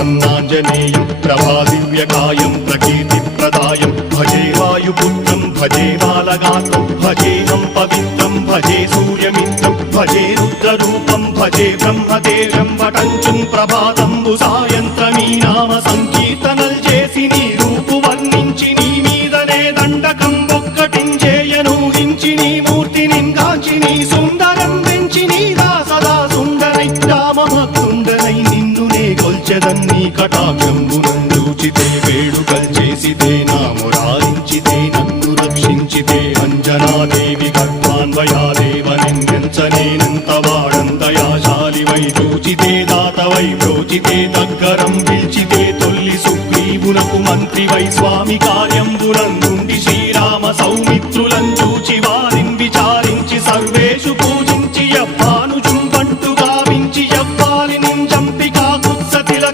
प्रसन्नाञ्जनेयं प्रभादिव्यकायं प्रकीर्तिप्रदायं भजे वायुपुत्रं भजे बालगात्रं भजेऽहं पवित्रं भजे सूर्यमित्रं भजे रुद्ररूपं भजे ब्रह्मदेवं वटञ्चुं प्रभाతంబు సాయంత్రమీ నామ సంకీర్తనల్ చేసి నీ రూపు వర్ణించి నీ మీదనే దండకం ఒక్కటించేయను హించి నీ మూర్తిని గాంచి నీ సుందరం వెంచి నీ సదా సుందరై రామభక్తుండనై నిన్నునే కొల్చెదన్ని కటాక్షంబునందూచితే వేడుకల్ చేసితే నా మురారించితే నన్ను రక్షించితే అంజనాదేవి గర్భాన్వయాదేవనెంచనేనంత వాడంతయాశాలివై చూచితే దాతవై ప్రోచితే దగ్గరం పిలిచితే తొల్లి సుగ్రీవునకు మంత్రివై స్వామి కార్యంబునందుండి శ్రీరామ సౌమిత్రులం చూచి వారిని విచారించి సర్వేషు పూజ